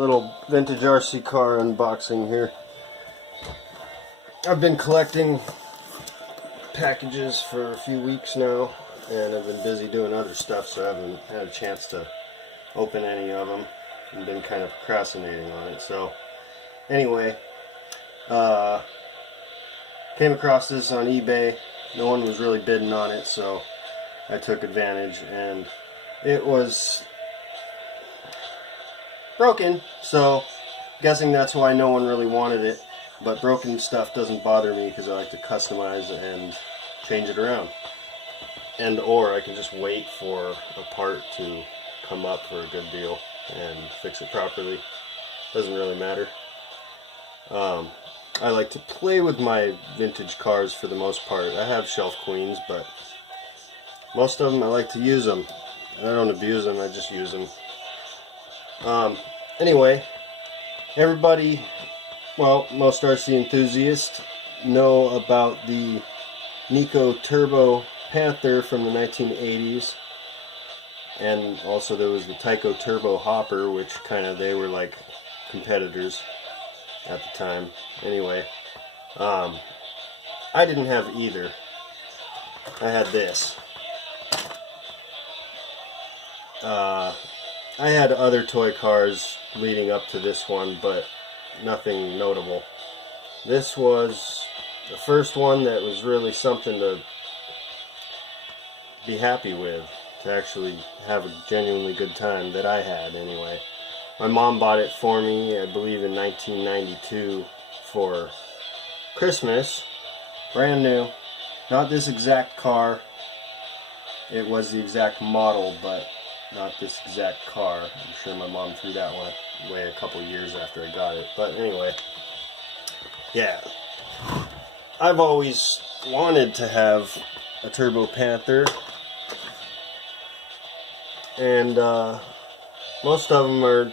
little vintage RC car unboxing here. I've been collecting packages for a few weeks now, and I've been busy doing other stuff, so I haven't had a chance to open any of them and been kind of procrastinating on it. So anyway, came across this on eBay. No one was really bidding on it, so I took advantage, and it was broken, so guessing that's why no one really wanted it. But broken stuff doesn't bother me because I like to customize and change it around, and or I can just wait for a part to come up for a good deal and fix it properly. Doesn't really matter. I like to play with my vintage cars for the most part. I have shelf queens, but most of them I like to use them. I don't abuse them, I just use them. Anyway, everybody, well, most RC enthusiasts know about the Nikko Turbo Panther from the 1980s, and also there was the Tyco Turbo Hopper, which they were like competitors at the time. Anyway, I didn't have either. I had this. I had other toy cars leading up to this one, but nothing notable. This was the first one that was really something to be happy with, to actually have a genuinely good time, that I had anyway. My mom bought it for me, I believe in 1992 for Christmas. Brand new. Not this exact car. It was the exact model, but not this exact car. I'm sure my mom threw that one away a couple years after I got it. But anyway, yeah. I've always wanted to have a Turbo Panther, and most of them are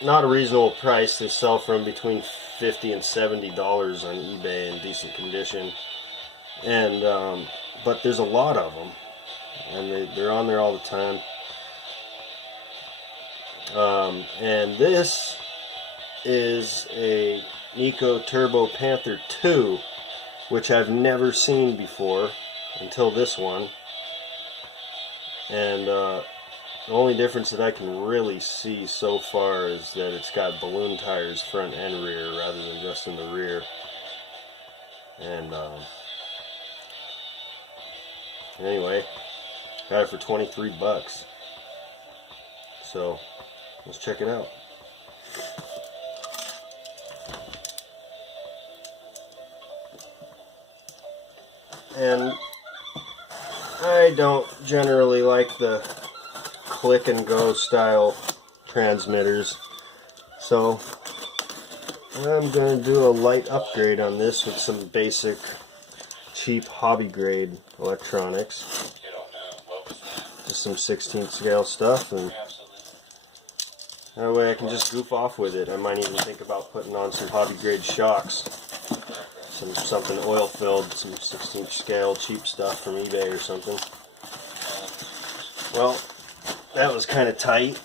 not a reasonable price. They sell from between $50 and $70 on eBay in decent condition, and but there's a lot of them, and they're on there all the time. And this is a Nikko Turbo Panther 2, which I've never seen before until this one. And the only difference that I can really see so far is that it's got balloon tires front and rear rather than just in the rear. And anyway, got it for 23 bucks. So let's check it out. And I don't generally like the click and go style transmitters, so I'm going to do a light upgrade on this with some basic cheap hobby grade electronics. Just some 16th scale stuff, and that way I can just goof off with it. I might even think about putting on some hobby grade shocks, something oil filled, some 16th scale cheap stuff from eBay or something. Well, that was kind of tight.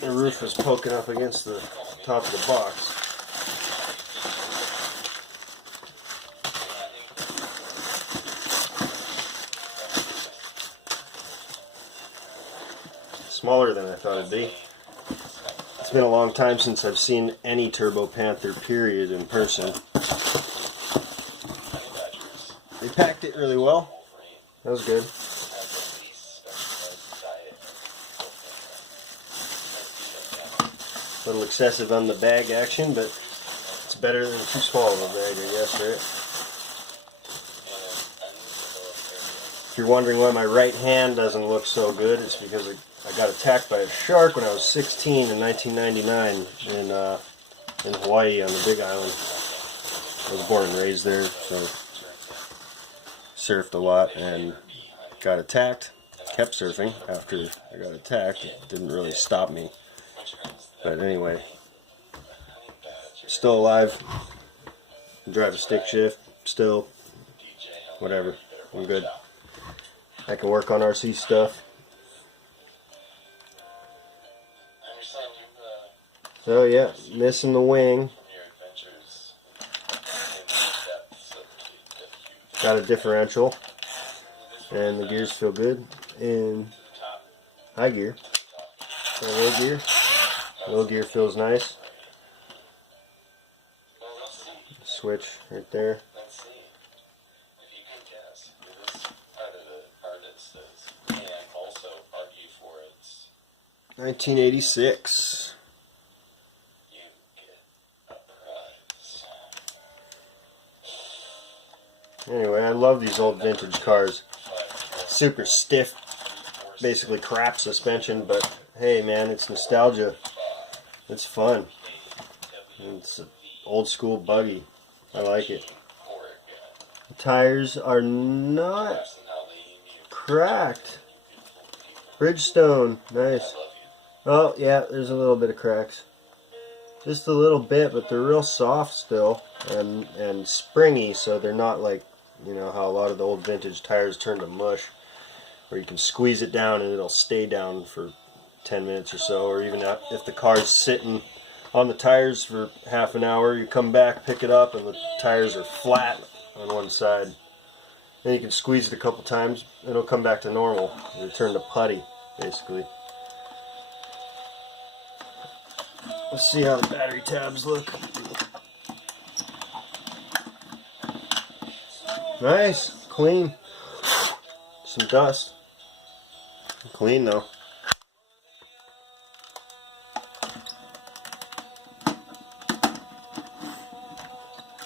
The roof was poking up against the top of the box. Smaller than I thought it'd be. It's been a long time since I've seen any Turbo Panther period in person. They packed it really well. That was good. A little excessive on the bag action, but it's better than too small of a bag, I guess, right? If you're wondering why my right hand doesn't look so good, it's because I got attacked by a shark when I was 16 in 1999 in Hawaii on the Big Island. I was born and raised there, so surfed a lot and got attacked. Kept surfing after I got attacked. It didn't really stop me. But anyway, still alive. Drive a stick shift, still. Whatever. I'm good. I can work on RC stuff. So yeah, missing the wing. Got a differential, and the gears feel good in high gear. So low gear feels nice. Switch right there. 1986. Anyway, I love these old vintage cars. Super stiff, basically crap suspension, but hey man, it's nostalgia. It's fun. It's an old school buggy. I like it. The tires are not cracked. Bridgestone, nice. Oh yeah, there's a little bit of cracks. Just a little bit, but they're real soft still and springy, so they're not like, you know, how a lot of the old vintage tires turn to mush, where you can squeeze it down and it'll stay down for 10 minutes or so, or even if the car's sitting on the tires for half an hour, you come back, pick it up, and the tires are flat on one side. Then you can squeeze it a couple times, and it'll come back to normal. It'll turn to putty, basically. Let's see how the battery tabs look. Nice, clean. Some dust. Clean though.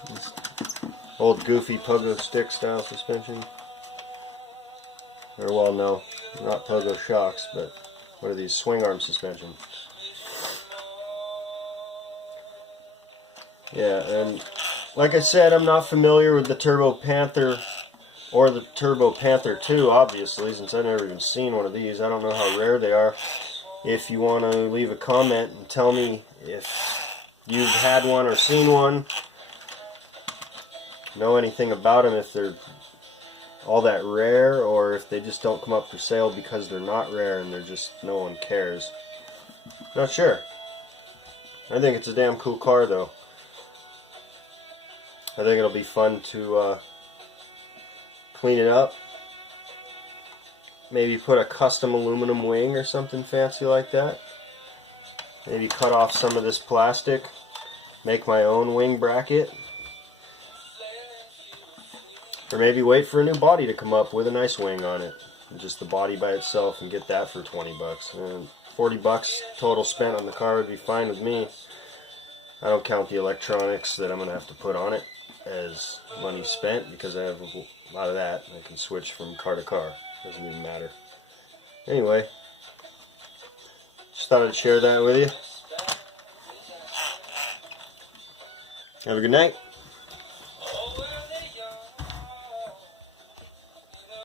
This old goofy pogo stick style suspension. Or well, no, not pogo shocks, but what are these, swing arm suspension? Yeah, and like I said, I'm not familiar with the Turbo Panther or the Turbo Panther 2, obviously, since I've never even seen one of these. I don't know how rare they are. If you want to leave a comment and tell me if you've had one or seen one, know anything about them, if they're all that rare, or if they just don't come up for sale because they're not rare and they're just, no one cares. Not sure. I think it's a damn cool car though. I think it'll be fun to clean it up. Maybe put a custom aluminum wing or something fancy like that. Maybe cut off some of this plastic, make my own wing bracket. Or maybe wait for a new body to come up with a nice wing on it. Just the body by itself, and get that for 20 bucks. And 40 bucks total spent on the car would be fine with me. I don't count the electronics that I'm going to have to put on it as money spent, because I have a lot of that. I can switch from car to car. Doesn't even matter. Anyway, just thought I'd share that with you. Have a good night.